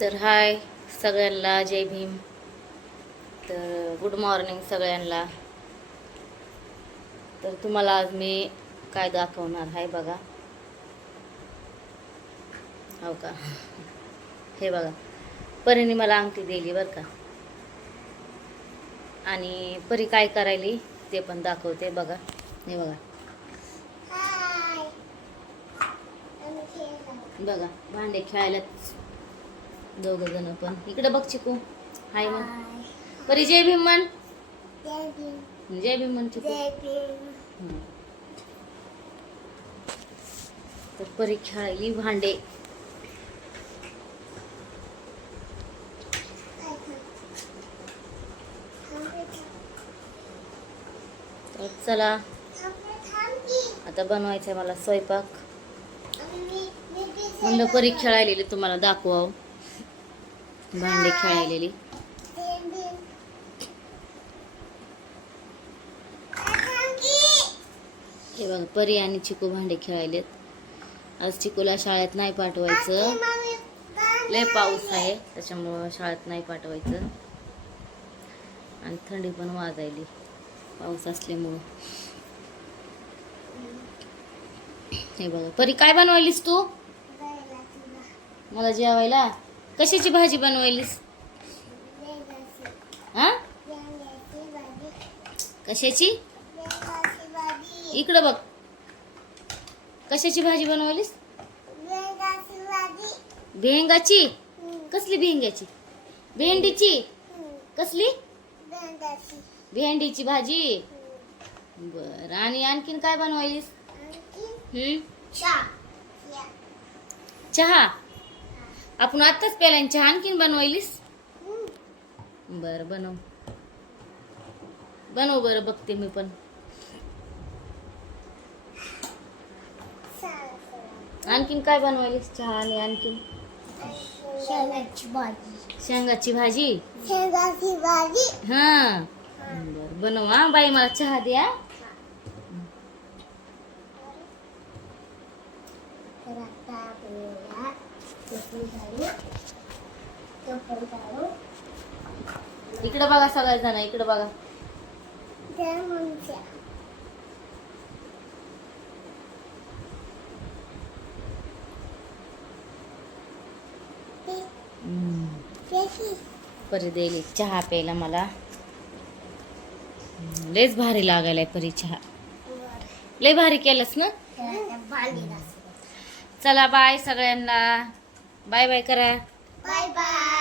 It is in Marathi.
तर हाय सगळ्यांना, जय भीम. तर गुड मॉर्निंग सगळ्यांना. तर तुम्हाला आज मी काय दाखवणार आहे बघा. हो का, हे बघा, परीने मला अंगठी दिली बरं का. आणि परी काय करायली ते पण दाखवते बघा. हे बघा बघा, भांडे खेळायलाच दोघ जण. पण इकडे बघ चिकू, हाय म्हण. परी जय भीम म्हण. जय भीम म्हण चिकू. तर परी खेळायली भांडे. तर चला आता बनवायचं मला स्वयंपाक. म्हणलं परी खेळायलेली तुम्हाला दाखवावं, भांडे खेळायलेली. हे बघा, परी आणि चिकू भांडे खेळायलेत. आज चिकूला शाळेत नाही पाठवायचं, लय पाऊस आहे त्याच्यामुळं शाळेत नाही पाठवायचं. आणि थंडी पण वाजायली पाऊस असल्यामुळं. हे बघा, परी काय बनवायलीस तू मला जेवायला? कशाची भाजी बनवायलीस? हा, कशाची? इकडं बघ, कशाची भाजी बनवलीस? भेंगाची? कसली भेंगाची? भेंडीची? कसली? भेंडीची भाजी. बर, आणि आणखीन काय बनवायलीस? चहा? आपण आत्ताच प्याला चहा, आणखीन बनवायलीस? बर, बनव बनव. बरं, बघते मी पण. आणखीन काय बनवायलीस? चहा आणि आणखीन? शेंगाची भाजी. शेंगाची भाजी? शेंगाची भाजी. हा, बर, बनव. हा बाई, मला चहा द्या. इकडे बघा सगळे जण, इकडे बघा. परी देईल चहा प्यायला मला. लयच भारी लागायलाय परी चहा. लय भारी केलंस ना. चला बाय सगळ्यांना, बाय बाय करा. Bye bye.